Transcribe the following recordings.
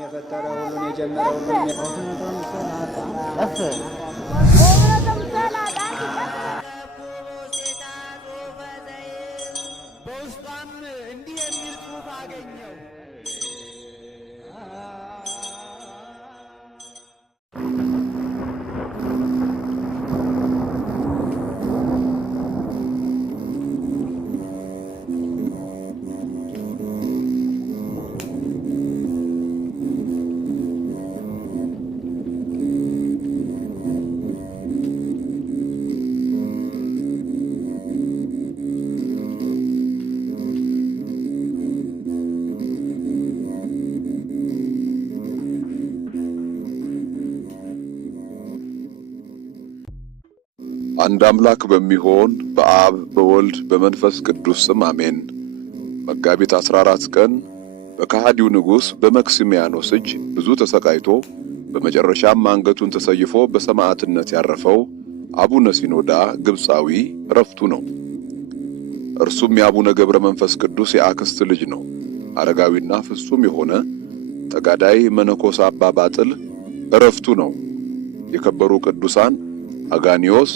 የፈጠረ ሁሉን የጀመረ ሁሉን በውስጧም እንዲህ የሚል ጽሑፍ አገኘው። አንድ አምላክ በሚሆን በአብ በወልድ በመንፈስ ቅዱስ ስም አሜን። መጋቢት 14 ቀን በከሃዲው ንጉሥ በመክስሚያኖስ እጅ ብዙ ተሰቃይቶ በመጨረሻም አንገቱን ተሰይፎ በሰማዕትነት ያረፈው አቡነ ሲኖዳ ግብፃዊ ዕረፍቱ ነው። እርሱም የአቡነ ገብረ መንፈስ ቅዱስ የአክስት ልጅ ነው። አረጋዊና ፍጹም የሆነ ተጋዳይ መነኮስ አባ ባጥል ዕረፍቱ ነው። የከበሩ ቅዱሳን አጋኒዮስ፣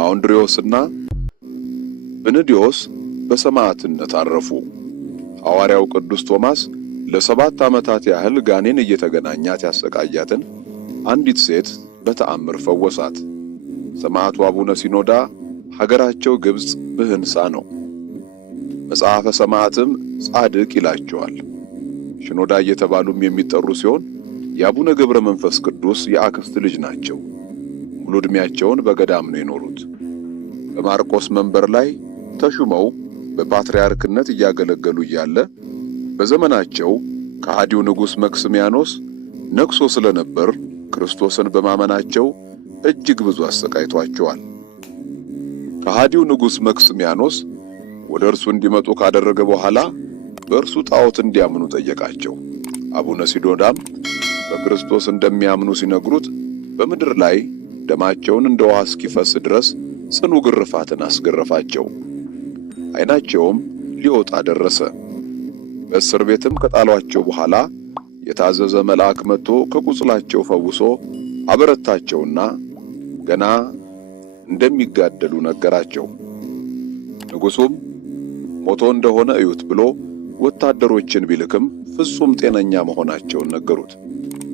አውንድሪዮስና ብንዲዮስ በሰማዕትነት አረፉ። ሐዋርያው ቅዱስ ቶማስ ለ7 ዓመታት ያህል ጋኔን እየተገናኛት ያሰቃያትን አንዲት ሴት በተአምር ፈወሳት። ሰማዕቱ አቡነ ሲኖዳ ሀገራቸው ግብፅ ብህንሳ ነው። መጽሐፈ ሰማዕትም ጻድቅ ይላቸዋል። ሽኖዳ እየተባሉም የሚጠሩ ሲሆን የአቡነ ገብረ መንፈስ ቅዱስ የአክስት ልጅ ናቸው። ሙሉ ዕድሜያቸውን በገዳም ነው የኖሩት። በማርቆስ መንበር ላይ ተሹመው በፓትርያርክነት እያገለገሉ እያለ በዘመናቸው ከሃዲው ንጉሥ መክስሚያኖስ ነግሶ ስለነበር ክርስቶስን በማመናቸው እጅግ ብዙ አሰቃይቷቸዋል። ከሃዲው ንጉሥ መክስሚያኖስ ወደ እርሱ እንዲመጡ ካደረገ በኋላ በእርሱ ጣዖት እንዲያምኑ ጠየቃቸው። አቡነ ሲኖዳም በክርስቶስ እንደሚያምኑ ሲነግሩት በምድር ላይ ደማቸውን እንደ ውሃ እስኪፈስ ድረስ ጽኑ ግርፋትን አስገረፋቸው። ዓይናቸውም ሊወጣ ደረሰ። በእስር ቤትም ከጣሏቸው በኋላ የታዘዘ መልአክ መጥቶ ከቁስላቸው ፈውሶ አበረታቸውና ገና እንደሚጋደሉ ነገራቸው። ንጉሡም ሞቶ እንደሆነ እዩት ብሎ ወታደሮችን ቢልክም ፍጹም ጤነኛ መሆናቸውን ነገሩት።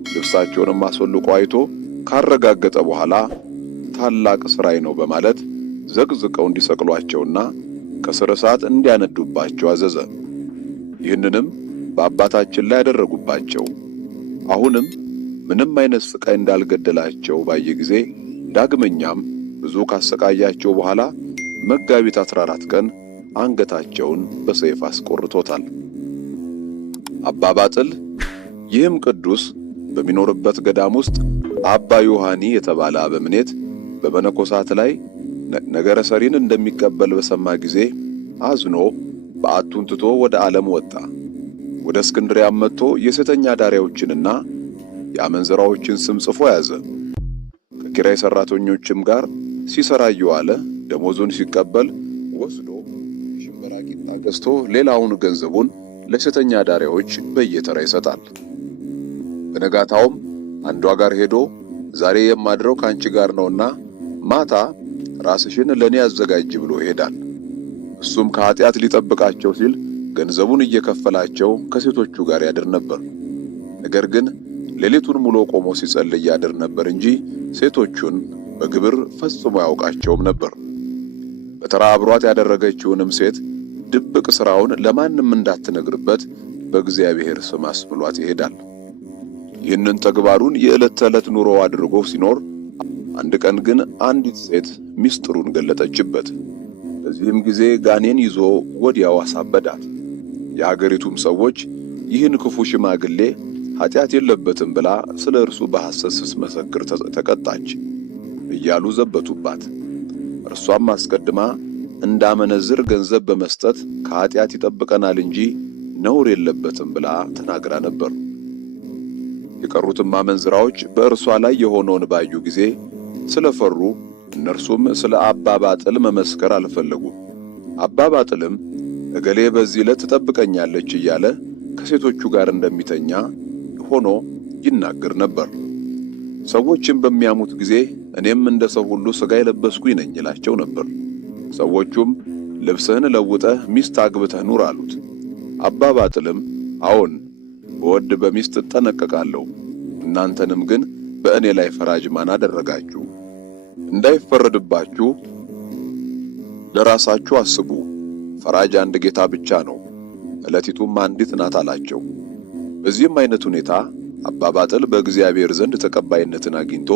ልብሳቸውንም አስወልቆ አይቶ ካረጋገጠ በኋላ ታላቅ ሥራይ ነው በማለት ዘቅዝቀው እንዲሰቅሏቸውና ከስር እሳት እንዲያነዱባቸው አዘዘ። ይህንንም በአባታችን ላይ ያደረጉባቸው። አሁንም ምንም አይነት ስቃይ እንዳልገደላቸው ባየ ጊዜ ዳግመኛም ብዙ ካሰቃያቸው በኋላ መጋቢት 14 ቀን አንገታቸውን በሰይፍ አስቆርጦታል። አባ ባጥል ይህም ቅዱስ በሚኖርበት ገዳም ውስጥ አባ ዮሐኒ የተባለ አበምኔት በመነኮሳት ላይ ነገረ ሰሪን እንደሚቀበል በሰማ ጊዜ አዝኖ በዓቱን ትቶ ወደ ዓለም ወጣ። ወደ እስክንድርያም መጥቶ የሴተኛ ዳሪያዎችንና የአመንዝራዎችን ስም ጽፎ ያዘ። ከኪራይ ሠራተኞችም ጋር ሲሰራ እየዋለ ደሞዙን ሲቀበል ወስዶ ሽምብራ ቂጣ ገዝቶ ሌላውን ገንዘቡን ለሴተኛ ዳሪያዎች በየተራ ይሰጣል። በነጋታውም አንዷ ጋር ሄዶ ዛሬ የማድረው ካንቺ ጋር ነውና ማታ ራስሽን ለኔ አዘጋጅ ብሎ ይሄዳል። እሱም ከኃጢአት ሊጠብቃቸው ሲል ገንዘቡን እየከፈላቸው ከሴቶቹ ጋር ያድር ነበር። ነገር ግን ሌሊቱን ሙሉ ቆሞ ሲጸልይ ያድር ነበር እንጂ ሴቶቹን በግብር ፈጽሞ ያውቃቸውም ነበር። በተራ አብሯት ያደረገችውንም ሴት ድብቅ ሥራውን ለማንም እንዳትነግርበት በእግዚአብሔር ስም አስብሏት ይሄዳል። ይህንን ተግባሩን የዕለት ተዕለት ኑሮ አድርጎ ሲኖር አንድ ቀን ግን አንዲት ሴት ምስጢሩን ገለጠችበት። በዚህም ጊዜ ጋኔን ይዞ ወዲያው አሳበዳት። የአገሪቱም ሰዎች ይህን ክፉ ሽማግሌ ኃጢአት የለበትም ብላ ስለ እርሱ በሐሰት ስትመሰክር ተቀጣች እያሉ ዘበቱባት። እርሷም አስቀድማ እንዳመነዝር ገንዘብ በመስጠት ከኃጢአት ይጠብቀናል እንጂ ነውር የለበትም ብላ ተናግራ ነበር። የቀሩትም አመንዝራዎች በእርሷ ላይ የሆነውን ባዩ ጊዜ ስለፈሩ እነርሱም ስለ አባ ባጥል መመስከር አልፈለጉም። አባ ባጥልም እገሌ በዚህ ዕለት ትጠብቀኛለች እያለ ከሴቶቹ ጋር እንደሚተኛ ሆኖ ይናገር ነበር። ሰዎችም በሚያሙት ጊዜ እኔም እንደ ሰው ሁሉ ሥጋ የለበስኩኝ ነኝ ይላቸው ነበር። ሰዎቹም ልብስህን ለውጠህ ሚስት አግብተህ ኑር አሉት። አባ ባጥልም አዎን በወድ በሚስት እጠነቀቃለሁ፣ እናንተንም ግን በእኔ ላይ ፈራጅ ማን አደረጋችሁ? እንዳይፈረድባችሁ ለራሳችሁ አስቡ፣ ፈራጅ አንድ ጌታ ብቻ ነው፣ ዕለቲቱም አንዲት ናት አላቸው። በዚህም አይነት ሁኔታ አባ ባጥል በእግዚአብሔር ዘንድ ተቀባይነትን አግኝቶ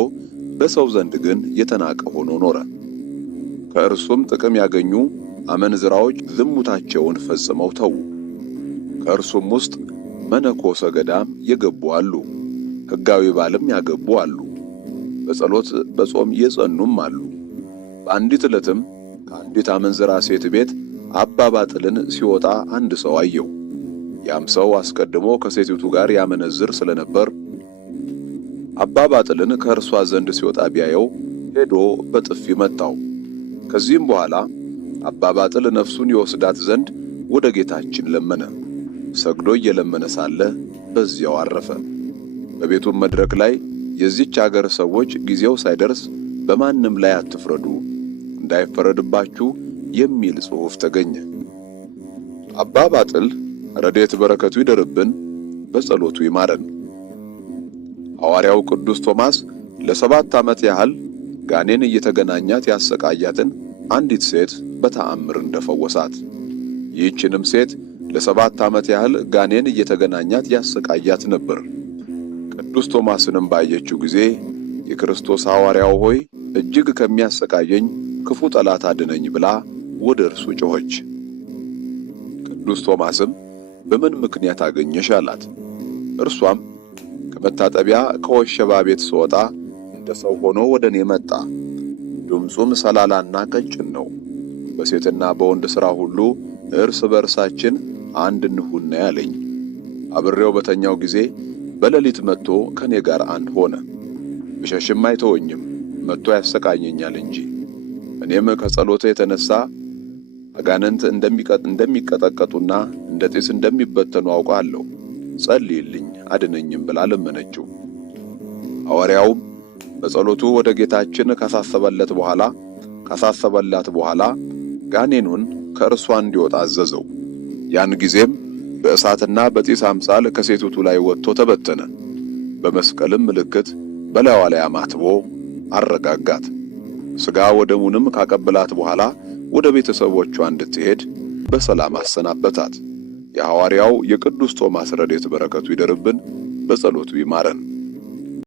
በሰው ዘንድ ግን የተናቀ ሆኖ ኖረ። ከእርሱም ጥቅም ያገኙ አመንዝራዎች ዝሙታቸውን ፈጽመው ተዉ። ከእርሱም ውስጥ መነኮሰ ገዳም የገቡ አሉ፣ ሕጋዊ ባልም ያገቡ አሉ፣ በጸሎት በጾም የጸኑም አሉ። በአንዲት ዕለትም ከአንዲት አመንዝራ ሴት ቤት አባ ባጥልን ሲወጣ አንድ ሰው አየው። ያም ሰው አስቀድሞ ከሴቲቱ ጋር ያመነዝር ስለነበር አባ ባጥልን ከእርሷ ዘንድ ሲወጣ ቢያየው ሄዶ በጥፊ መታው። ከዚህም በኋላ አባ ባጥል ነፍሱን ይወስዳት ዘንድ ወደ ጌታችን ለመነ። ሰግዶ እየለመነ ሳለ በዚያው አረፈ። በቤቱም መድረክ ላይ የዚች አገር ሰዎች ጊዜው ሳይደርስ በማንም ላይ አትፍረዱ፣ እንዳይፈረድባችሁ የሚል ጽሑፍ ተገኘ። አባ ባጥል ረድኤት በረከቱ ይደርብን፣ በጸሎቱ ይማረን። ሐዋርያው ቅዱስ ቶማስ ለ7 ዓመት ያህል ጋኔን እየተገናኛት ያሰቃያትን አንዲት ሴት በተአምር እንደፈወሳት። ይህችንም ሴት ለ7 ዓመት ያህል ጋኔን እየተገናኛት ያሰቃያት ነበር። ቅዱስ ቶማስንም ባየችው ጊዜ የክርስቶስ ሐዋርያው ሆይ እጅግ ከሚያሰቃየኝ ክፉ ጠላት አድነኝ ብላ ወደ እርሱ ጮኸች። ቅዱስ ቶማስም በምን ምክንያት አገኘሽ አላት። እርሷም ከመታጠቢያ ከወሸባ ቤት ስወጣ እንደ ሰው ሆኖ ወደ እኔ መጣ። ድምፁም ሰላላና ቀጭን ነው። በሴትና በወንድ ሥራ ሁሉ እርስ በርሳችን አንድ እንሁን ያለኝ። አብሬው በተኛው ጊዜ በሌሊት መጥቶ ከኔ ጋር አንድ ሆነ። ብሸሽም አይተወኝም፣ መጥቶ ያሰቃየኛል እንጂ። እኔም ከጸሎቴ የተነሳ አጋንንት እንደሚቀጠቀጡና እንደ ጢስ እንደሚበተኑ አውቃለሁ። ጸልይልኝ አድነኝም ብላ ለመነችው። ሐዋርያውም በጸሎቱ ወደ ጌታችን ካሳሰበላት በኋላ ጋኔኑን ከእርሷ እንዲወጣ አዘዘው። ያን ጊዜም በእሳትና በጢስ አምሳል ከሴቲቱ ላይ ወጥቶ ተበተነ። በመስቀልም ምልክት በላይዋ ላይ አማትቦ አረጋጋት። ሥጋ ወደሙንም ካቀበላት በኋላ ወደ ቤተሰቦቿ እንድትሄድ በሰላም አሰናበታት። የሐዋርያው የቅዱስ ቶማስ ረድኤት በረከቱ ይደርብን፣ በጸሎቱ ይማረን።